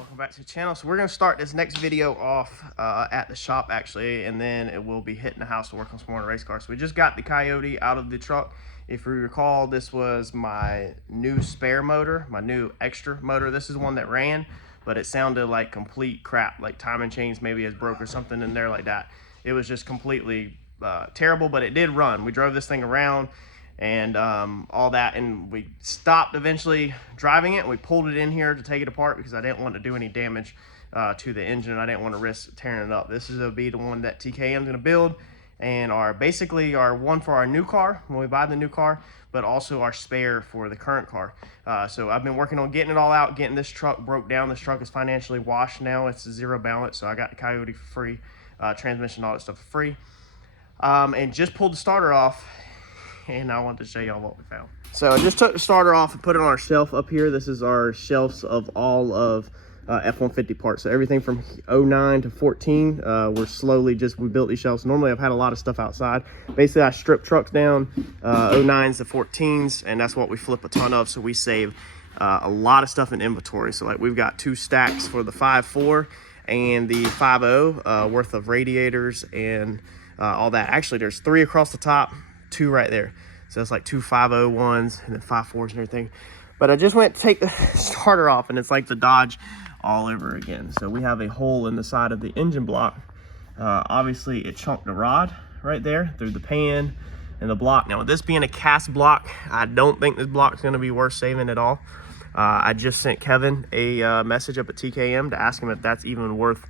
Welcome back to the channel. So we're going to start this next video off at the shop actually, and then it will be hitting the house to work on some more race cars. So we just got the Coyote out of the truck. If you recall, this was my new spare motor, my new extra motor. This is one that ran, but it sounded like complete crap, like timing chains maybe has broke or something in there like that. It was just completely terrible, but it did run. We drove this thing around and all that, and we stopped eventually driving it. We pulled it in here to take it apart because I didn't want to do any damage to the engine. I didn't want to risk tearing it up. This is going to be the one that TKM's going to build, and basically our one for our new car when we buy the new car, but also our spare for the current car. So I've been working on getting it all out, getting this truck broke down. This truck is financially washed now. It's a zero balance, so I got the Coyote for free, transmission, all that stuff for free, and just pulled the starter off. And I wanted to show y'all what we found. So I just took the starter off and put it on our shelf up here. This is our shelves of all of F-150 parts. So everything from 09 to 14, we built these shelves. Normally I've had a lot of stuff outside. Basically I strip trucks down, 09s to 14s, and that's what we flip a ton of. So we save a lot of stuff in inventory. So like we've got 2 stacks for the 5.4 and the 5.0 worth of radiators and all that. Actually there's 3 across the top, 2 right there. So it's like 2 5.01s and then 5.4s and everything. But I just went to take the starter off and it's like the Dodge all over again. So we have a hole in the side of the engine block. Obviously it chunked the rod right there through the pan and the block. Now with this being a cast block, I don't think this block is going to be worth saving at all. I just sent Kevin a message up at TKM to ask him if that's even worth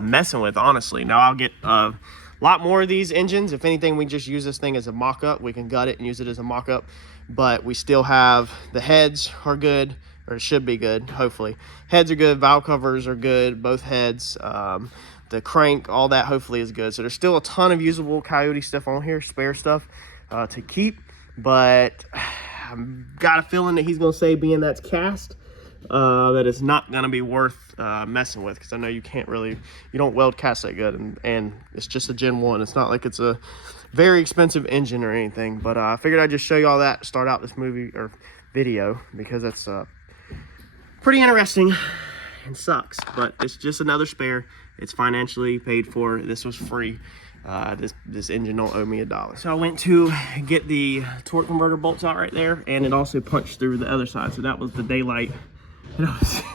messing with, honestly. Now I'll get a lot more of these engines. If anything, we just use this thing as a mock-up. We can gut it and use it as a mock-up, but we still have the heads are good, or it should be good, hopefully. Heads are good, valve covers are good, both heads, the crank, all that hopefully is good. So there's still a ton of usable Coyote stuff on here, spare stuff to keep, but I've got a feeling that he's gonna say, being that's cast, that it's not going to be worth messing with, because I know you don't weld cast that good, and it's just a Gen 1. It's not like it's a very expensive engine or anything, but I figured I'd just show you all that to start out this video, because it's pretty interesting and sucks, but it's just another spare. It's financially paid for. This was free. This engine don't owe me $1. So I went to get the torque converter bolts out right there, and it also punched through the other side. So that was the daylight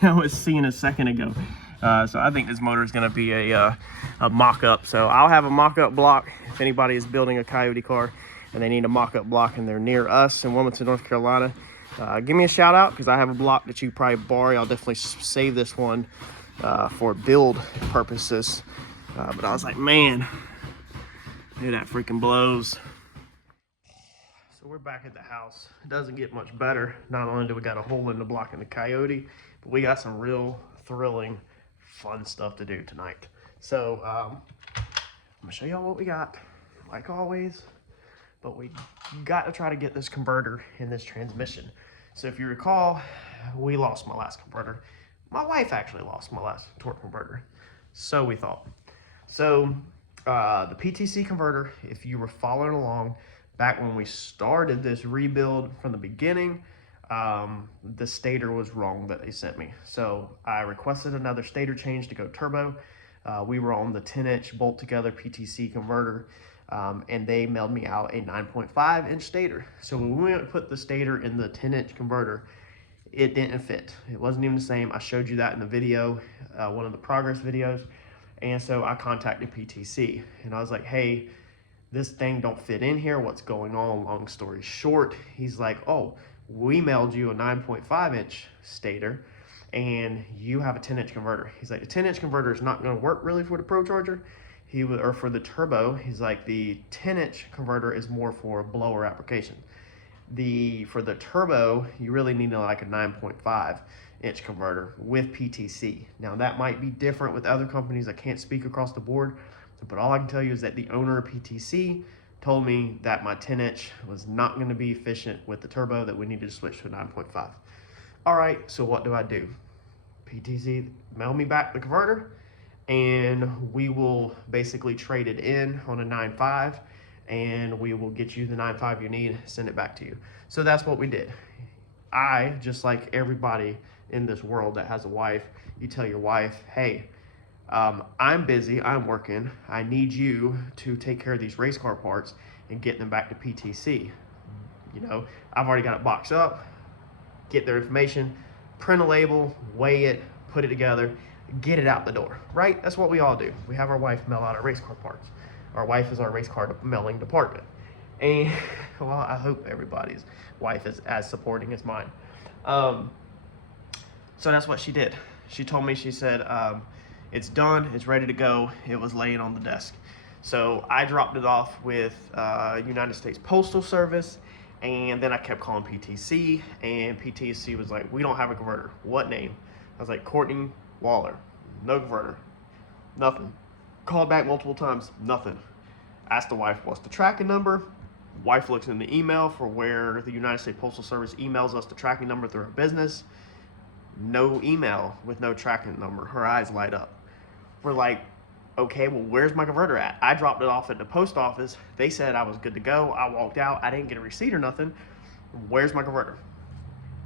I was seeing a second ago. So I think this motor is going to be a mock-up. So I'll have a mock-up block if anybody is building a Coyote car and they need a mock-up block and they're near us in Wilmington, North Carolina. Give me a shout out, because I have a block that you probably borrow. I'll definitely save this one for build purposes. But I was like, man, dude, that freaking blows. So we're back at the house. It doesn't get much better. Not only do we got a hole in the block in the Coyote, but we got some real thrilling, fun stuff to do tonight. So I'm gonna show y'all what we got, like always, but we got to try to get this converter in this transmission. So if you recall, we lost my last converter. My wife actually lost my last torque converter, so we thought. So the PTC converter, if you were following along back when we started this rebuild from the beginning, the stator was wrong that they sent me. So I requested another stator change to go turbo. We were on the 10-inch bolt together PTC converter, and they mailed me out a 9.5-inch stator. So when we went to put the stator in the 10-inch converter, it didn't fit. It wasn't even the same. I showed you that in the video, one of the progress videos. And so I contacted PTC and I was like, hey, this thing don't fit in here. What's going on? Long story short, he's like, oh, we mailed you a 9.5-inch stator and you have a 10-inch converter. He's like, the 10-inch converter is not going to work really for the Procharger. Or for the turbo. He's like, the 10-inch converter is more for a blower application. For the turbo, you really need like a 9.5-inch converter with PTC. Now that might be different with other companies. I can't speak across the board, but all I can tell you is that the owner of PTC told me that my 10-inch was not going to be efficient with the turbo, that we needed to switch to a 9.5. All right, so what do? PTC mail me back the converter, and we will basically trade it in on a 9.5, and we will get you the 9.5 you need, send it back to you. So that's what we did. I, just like everybody in this world that has a wife, you tell your wife, hey, I'm busy, I'm working, I need you to take care of these race car parts and get them back to PTC. You know, I've already got it boxed up, get their information, print a label, weigh it, put it together, get it out the door, right? That's what we all do. We have our wife mail out our race car parts. Our wife is our race car mailing department. And, well, I hope everybody's wife is as supporting as mine. So that's what she did. She told me, she said, it's done, it's ready to go. It was laying on the desk. So I dropped it off with United States Postal Service, and then I kept calling PTC, and PTC was like, we don't have a converter. What name? I was like, Courtney Waller. No converter. Nothing. Called back multiple times. Nothing. Asked the wife, what's the tracking number? Wife looks in the email for where the United States Postal Service emails us the tracking number through her business. No email with no tracking number. Her eyes light up. We're like, okay, well, where's my converter at? I dropped it off at the post office. They said I was good to go. I walked out. I didn't get a receipt or nothing. Where's my converter?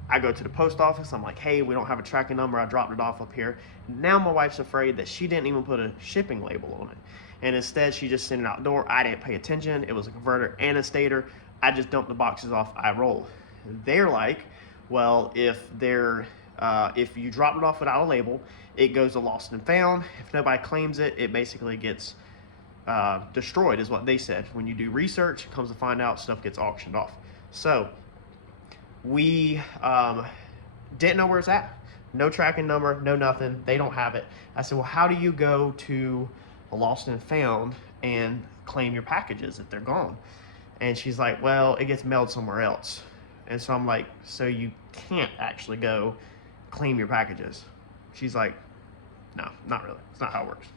I go to the post office. I'm like, hey, we don't have a tracking number. I dropped it off up here. Now my wife's afraid that she didn't even put a shipping label on it. And instead, she just sent it out the door. I didn't pay attention. It was a converter and a stator. I just dumped the boxes off. I roll. They're like, well, if you drop it off without a label, it goes to lost and found. If nobody claims it, it basically gets destroyed, is what they said. When you do research, it comes to find out, stuff gets auctioned off. So we didn't know where it's at. No tracking number, no nothing. They don't have it. I said, well, how do you go to a lost and found and claim your packages if they're gone? And she's like, well, it gets mailed somewhere else. And so I'm like, so you can't actually go claim your packages? She's like, no, not really. It's not how it works.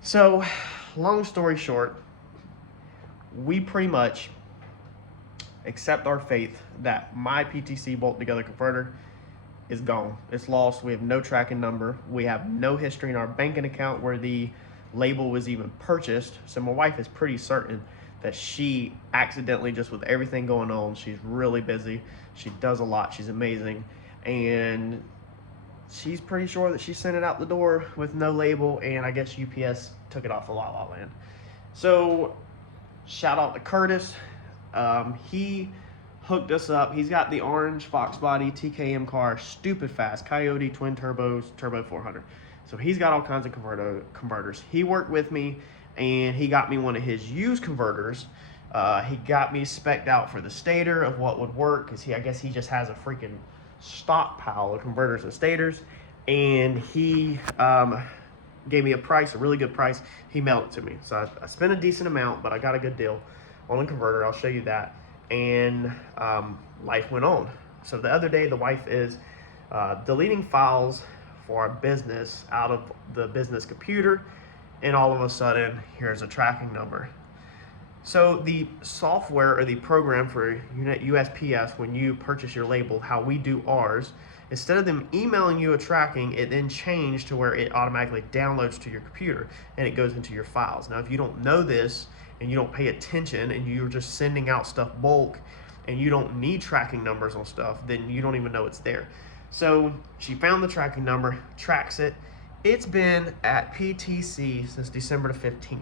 So, long story short, we pretty much accept our faith that my PTC bolt together converter is gone. It's lost. We have no tracking number. We have no history in our banking account where the label was even purchased. So my wife is pretty certain that she accidentally, just with everything going on, she's really busy. She does a lot. She's amazing. And she's pretty sure that she sent it out the door with no label, and I guess UPS took it off of La La Land. So shout out to Curtis. He hooked us up. He's got the orange Fox body TKM car, stupid fast, Coyote, twin turbos, turbo 400. So he's got all kinds of converters. He worked with me, and he got me one of his used converters. He got me spec'd out for the stator of what would work, because I guess he just has a freaking stockpile of converters and stators. And he gave me a price, a really good price. He mailed it to me. So I spent a decent amount, but I got a good deal on a converter. I'll show you that. And life went on. So the other day, the wife is deleting files for our business out of the business computer, and all of a sudden, here's a tracking number. So the software or the program for USPS, when you purchase your label, how we do ours, instead of them emailing you a tracking, it then changed to where it automatically downloads to your computer and it goes into your files. Now, if you don't know this and you don't pay attention and you're just sending out stuff bulk and you don't need tracking numbers on stuff, then you don't even know it's there. So she found the tracking number, tracks it. It's been at PTC since December the 15th.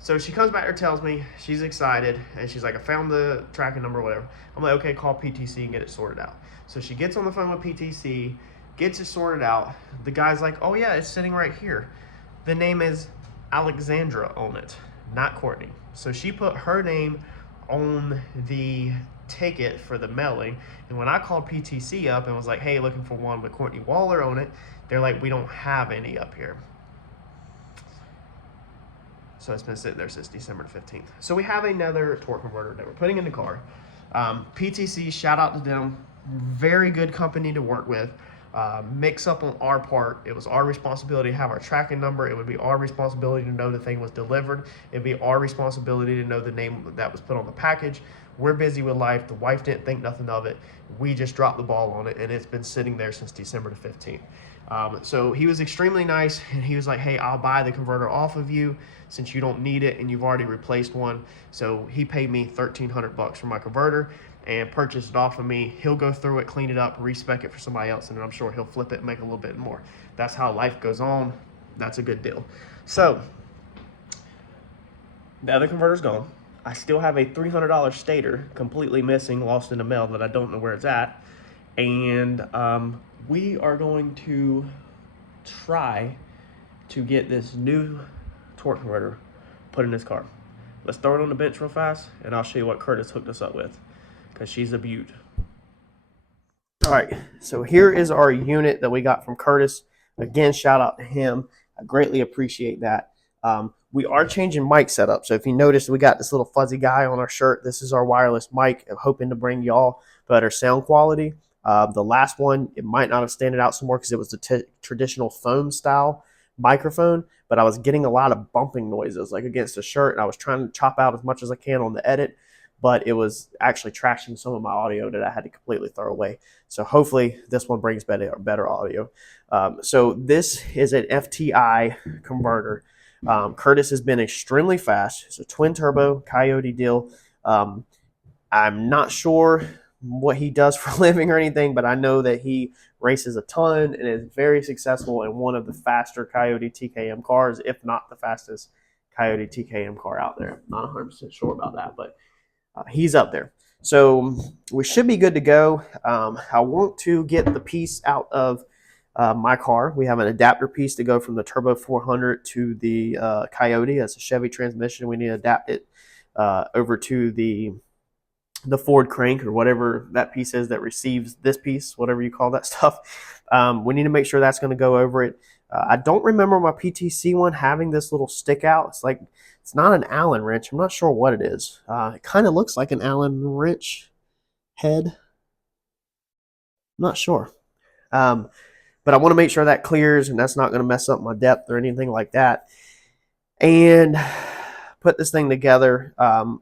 So she comes back and tells me she's excited, and she's like, I found the tracking number or whatever. I'm like, okay, call PTC and get it sorted out. So she gets on the phone with PTC, gets it sorted out. The guy's like, oh yeah, it's sitting right here. The name is Alexandra on it, not Courtney. So she put her name on the ticket for the mailing, and when I called PTC up and was like, hey, looking for one with Courtney Waller on it, they're like, we don't have any up here. So it's been sitting there since December 15th. So we have another torque converter that we're putting in the car. PTC, shout out to them. Very good company to work with. Mix up on our part. It was our responsibility to have our tracking number. It would be our responsibility to know the thing was delivered. It'd be our responsibility to know the name that was put on the package. we're busy with life. The wife didn't think nothing of it. We just dropped the ball on it, and it's been sitting there since December the 15th. So he was extremely nice, and he was like, hey, I'll buy the converter off of you since you don't need it and you've already replaced one. So he paid me $1,300 for my converter and purchased it off of me. He'll go through it, clean it up, respec it for somebody else, and then I'm sure he'll flip it and make a little bit more. That's how life goes on. That's a good deal. So the other converter's gone. I still have a $300 stator completely missing, lost in the mail, that I don't know where it's at. And we are going to try to get this new torque converter put in this car. Let's throw it on the bench real fast, and I'll show you what Curtis hooked us up with, because she's a beaut. All right, so here is our unit that we got from Curtis. Again, shout out to him. I greatly appreciate that. We are changing mic setup. So if you notice, we got this little fuzzy guy on our shirt. This is our wireless mic. I'm hoping to bring y'all better sound quality. The last one, it might not have standed out some more because it was the traditional foam style microphone, but I was getting a lot of bumping noises like against the shirt, and I was trying to chop out as much as I can on the edit, but it was actually trashing some of my audio that I had to completely throw away. So hopefully this one brings better audio. So this is an FTI converter. Curtis has been extremely fast. It's a twin turbo Coyote deal. I'm not sure what he does for a living or anything, but I know that he races a ton and is very successful in one of the faster Coyote TKM cars, if not the fastest Coyote TKM car out there. Not 100% sure about that, but he's up there. So we should be good to go. I want to get the piece out of my car. We have an adapter piece to go from the Turbo 400 to the Coyote. That's a Chevy transmission. We need to adapt it over to the Ford crank, or whatever that piece is that receives this piece, whatever you call that stuff. We need to make sure that's going to go over it. I don't remember my PTC one having this little stick out. It's like, it's not an Allen wrench. I'm not sure what it is. It kind of looks like an Allen wrench head. I'm not sure. But I want to make sure that clears and that's not going to mess up my depth or anything like that. And put this thing together.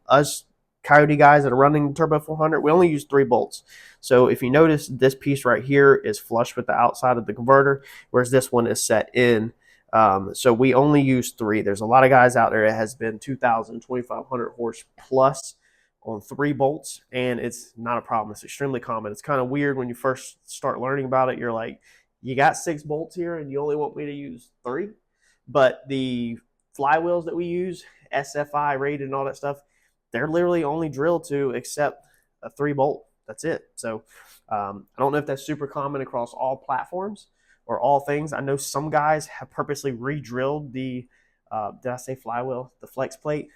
Us Coyote guys that are running Turbo 400, we only use 3 bolts. So if you notice, this piece right here is flush with the outside of the converter, whereas this one is set in. So we only use 3. There's a lot of guys out there that has been 2,000, 2,500 horse plus on 3 bolts, and it's not a problem. It's extremely common. It's kind of weird when you first start learning about it. You're like, you got 6 bolts here and you only want me to use 3? But the flywheels that we use, SFI rated and all that stuff, they're literally only drilled to accept a 3 bolt. That's it. So I don't know if that's super common across all platforms or all things. I know some guys have purposely re-drilled the, did I say flywheel? The flex plate,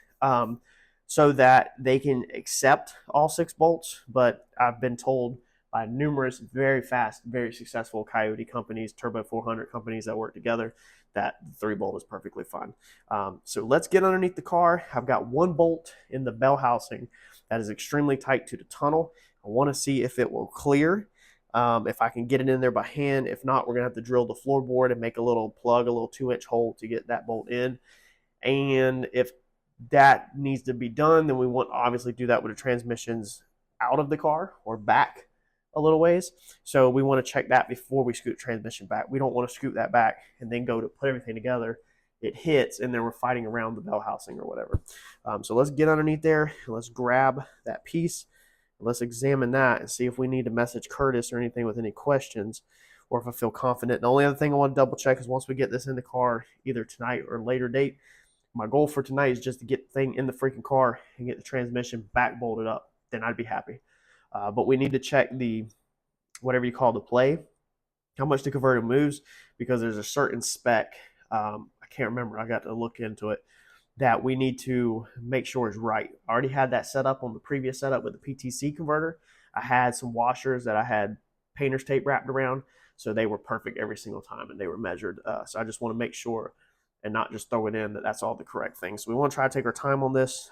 so that they can accept all 6 bolts. But I've been told by numerous very fast, very successful Coyote companies, Turbo 400 companies that work together, that 3 bolt is perfectly fine. So let's get underneath the car. I've got 1 bolt in the bell housing that is extremely tight to the tunnel. I want to see if it will clear, if I can get it in there by hand. If not, we're going to have to drill the floorboard and make a little plug, a little 2-inch hole to get that bolt in. And if that needs to be done, then we want to obviously do that with the transmissions out of the car or back a little ways. So we want to check that before we scoot transmission back. We don't want to scoot that back and then go to put everything together. It hits and then we're fighting around the bell housing or whatever. So let's get underneath there and let's grab that piece. Let's examine that and see if we need to message Curtis or anything with any questions, or if I feel confident. The only other thing I want to double check is once we get this in the car, either tonight or later date, my goal for tonight is just to get the thing in the freaking car and get the transmission back bolted up. Then I'd be happy. But we need to check the, whatever you call the play, how much the converter moves, because there's a certain spec, I can't remember, I got to look into it, that we need to make sure is right. I already had that set up on the previous setup with the PTC converter. I had some washers that I had painter's tape wrapped around, so they were perfect every single time and they were measured. So I just want to make sure and not just throw it in that that's all the correct things. So we want to try to take our time on this.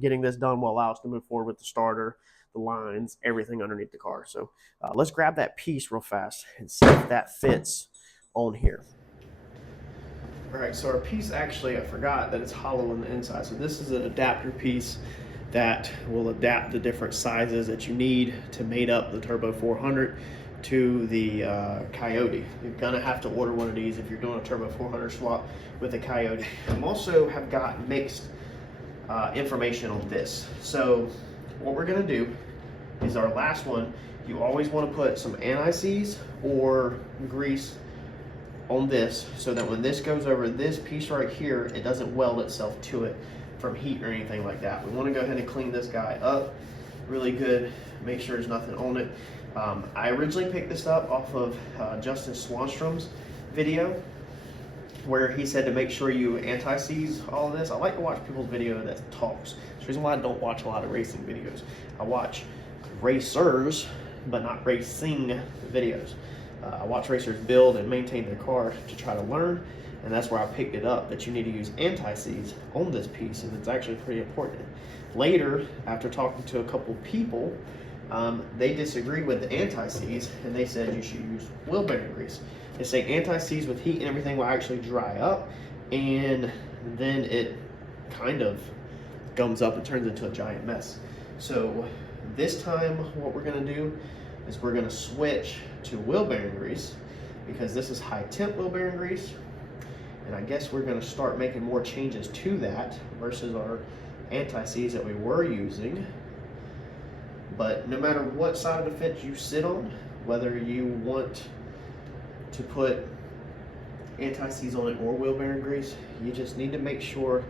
Getting this done will allow us to move forward with the starter, the lines, everything underneath the car. So let's grab that piece real fast and see if that fits on here. All right, so our piece actually, I forgot that it's hollow on the inside. So this is an adapter piece that will adapt the different sizes that you need to mate up the Turbo 400 to the Coyote. You're gonna have to order one of these if you're doing a Turbo 400 swap with a Coyote. I also have got mixed information on this. So what we're gonna do is our last one, you always wanna put some anti-seize or grease on this so that when this goes over this piece right here, it doesn't weld itself to it from heat or anything like that. We wanna go ahead and clean this guy up really good, make sure there's nothing on it. I originally picked this up off of Justin Swanstrom's video where he said to make sure you anti-seize all of this. I like to watch people's video that talks. That's the reason why I don't watch a lot of racing videos. I watch racers, but not racing videos. I watch racers build and maintain their car to try to learn, and that's where I picked it up, that you need to use anti-seize on this piece, and it's actually pretty important. Later, after talking to a couple people, they disagreed with the anti-seize, and they said you should use wheel bearing grease. They say anti-seize with heat and everything will actually dry up, and then it kind of gums up and turns into a giant mess. So this time what we're gonna do is we're gonna switch to wheel bearing grease, because this is high temp wheel bearing grease, and I guess we're gonna start making more changes to that versus our anti-seize that we were using. But no matter what side of the fence you sit on, whether you want to put anti-seize on it or wheel bearing grease, you just need to make sure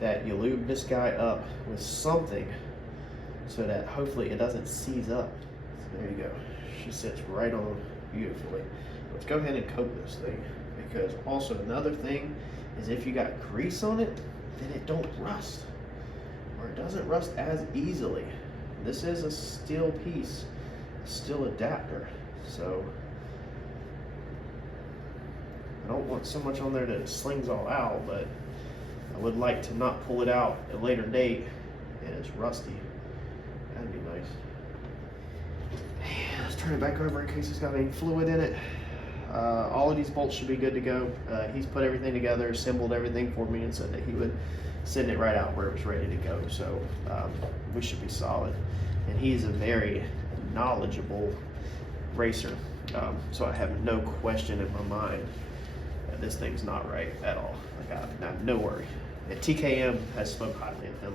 that you lube this guy up with something so that hopefully it doesn't seize up. So there you go. She sits right on beautifully. Let's go ahead and coat this thing, because also another thing is if you got grease on it, then it don't rust, or it doesn't rust as easily. This is a steel piece, a steel adapter, so I don't want so much on there that it slings all out, but I would like to not pull it out at a later date and it's rusty. That'd be nice. Let's turn it back over in case it's got any fluid in it. All of these bolts should be good to go. He's put everything together, assembled everything for me, and said that he would send it right out where it was ready to go. So we should be solid. And he's a very knowledgeable racer. So I have no question in my mind that this thing's not right at all. Like I have no worry. And TKM has spoke highly of him.